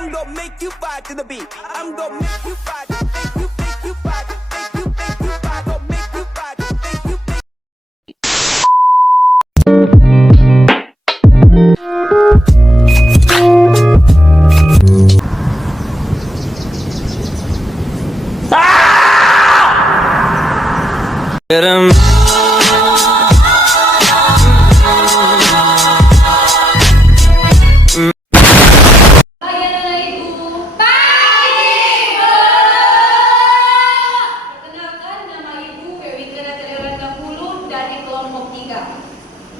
I'm gonna make you vibe to the beat. I'm gonna make you vibe, make you vibe, make you vibe, gonna make you vibe, make you.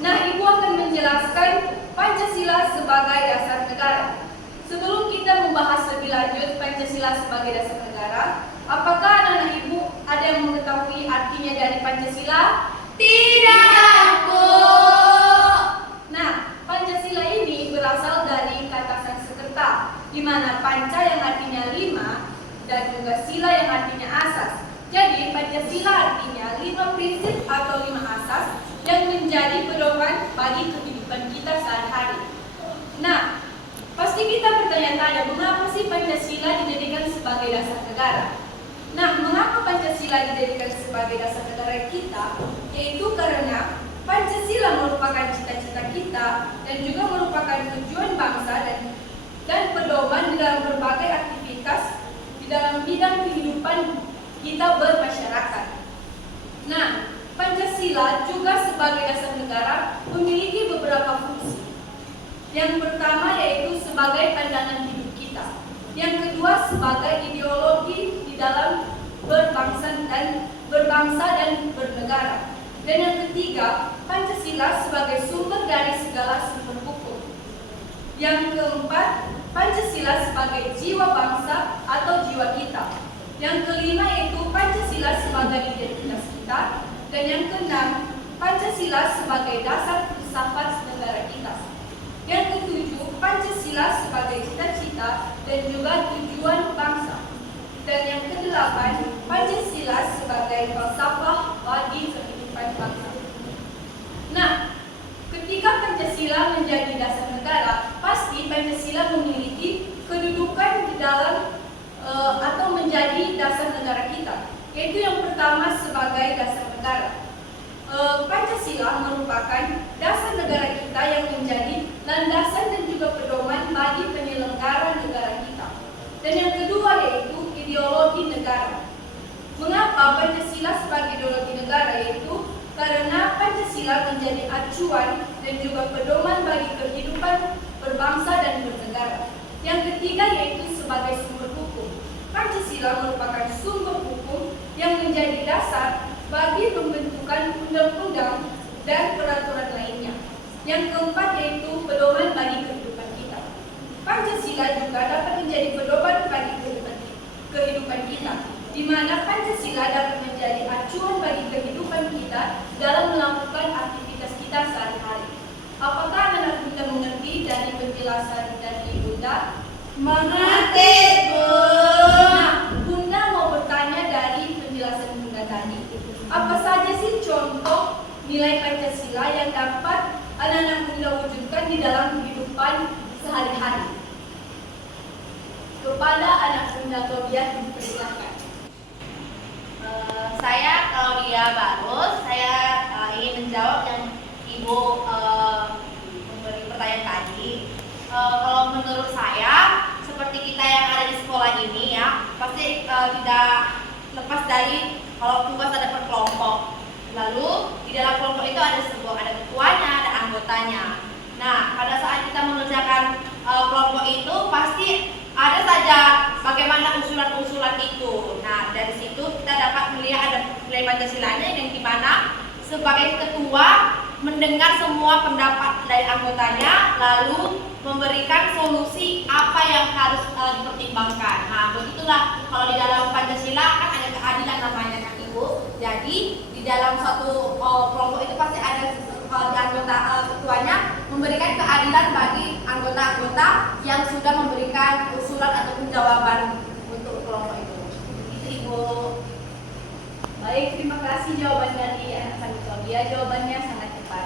Nah, Ibu akan menjelaskan Pancasila sebagai dasar negara. Sebelum kita membahas lebih lanjut Pancasila sebagai dasar negara, apakah anak-anak Ibu ada yang mengetahui artinya dari Pancasila? Tidak, Bu. Nah, Pancasila ini berasal dari kata Sanskerta, di mana panca yang artinya 5 dan juga sila yang artinya asas. Jadi, Pancasila artinya 5 prinsip atau 5 asas yang menjadi pedoman bagi kehidupan kita sehari-hari. Nah, pasti kita bertanya-tanya, mengapa sih Pancasila dijadikan sebagai dasar negara? Nah, mengapa Pancasila dijadikan sebagai dasar negara kita? Yaitu karena Pancasila merupakan cita-cita kita dan juga merupakan tujuan bangsa dan pedoman di dalam berbagai aktivitas di dalam bidang kehidupan kita bermasyarakat. Nah, Pancasila juga sebagai dasar negara memiliki beberapa fungsi. Yang pertama yaitu sebagai pandangan hidup kita. Yang kedua sebagai ideologi di dalam berbangsa dan bernegara. Dan yang ketiga, Pancasila sebagai sumber dari segala sumber hukum. Yang keempat, Pancasila sebagai jiwa bangsa atau jiwa kita. Yang kelima yaitu Pancasila sebagai identitas kita. Dan yang keenam, Pancasila sebagai dasar filsafat negara kita. Yang ketujuh, Pancasila sebagai cita-cita dan juga tujuan bangsa. Dan yang kedelapan, Pancasila sebagai falsafah bagi kehidupan bangsa. Nah, ketika Pancasila menjadi dasar negara, pasti Pancasila memiliki kedudukan di dalam atau menjadi dasar negara kita. Yaitu yang pertama sebagai dasar negara. Pancasila merupakan dasar negara kita yang menjadi landasan dan juga pedoman bagi penyelenggara negara kita. Dan yang kedua yaitu ideologi negara. Mengapa Pancasila sebagai ideologi negara? Yaitu karena Pancasila menjadi acuan dan juga pedoman bagi kehidupan berbangsa dan bernegara. Yang ketiga yaitu sebagai sumber hukum. Pancasila merupakan sumber hukum yang menjadi dasar bagi pembentukan undang-undang dan peraturan lainnya. Yang keempat yaitu pedoman bagi kehidupan kita. Pancasila juga dapat menjadi pedoman bagi kehidupan kita, di mana Pancasila dapat menjadi acuan bagi kehidupan kita dalam melakukan aktivitas kita sehari-hari. Apakah anak Bunda mengerti dari penjelasan dari Bunda? Mengerti, Bu. Nah, Bunda mau bertanya dari penjelasan Bunda tadi. Apa saja sih contoh nilai Pancasila yang dapat anak-anak Bunda wujudkan di dalam kehidupan sehari-hari? Kepada anak Bunda Claudia, dipersilakan. Saya Claudia Barus. Saya ingin menjawab yang Ibu memberi pertanyaan tadi. Kalau menurut saya, seperti kita yang ada di sekolah ini ya, pasti tidak lepas dari kalau tugas ada per kelompok. Lalu di dalam kelompok itu ada ketuanya, ada anggotanya. Nah, pada saat kita mengerjakan kelompok itu pasti ada saja bagaimana usulan-usulan itu. Nah, dari situ kita dapat melihat ada nilai Pancasilanya yang dimana sebagai ketua mendengar semua pendapat dari anggotanya, lalu memberikan solusi apa yang harus dipertimbangkan. Nah, begitulah kalau di dalam Pancasila kan ada keadilan namanya kan Ibu. Jadi di dalam satu kelompok itu pasti ada anggota ketuanya memberikan keadilan bagi anggota-anggota yang sudah memberikan usulan ataupun jawaban untuk kelompok itu. Itu Ibu. Baik, terima kasih jawaban dari anak Claudia. Jawabannya sangat tepat.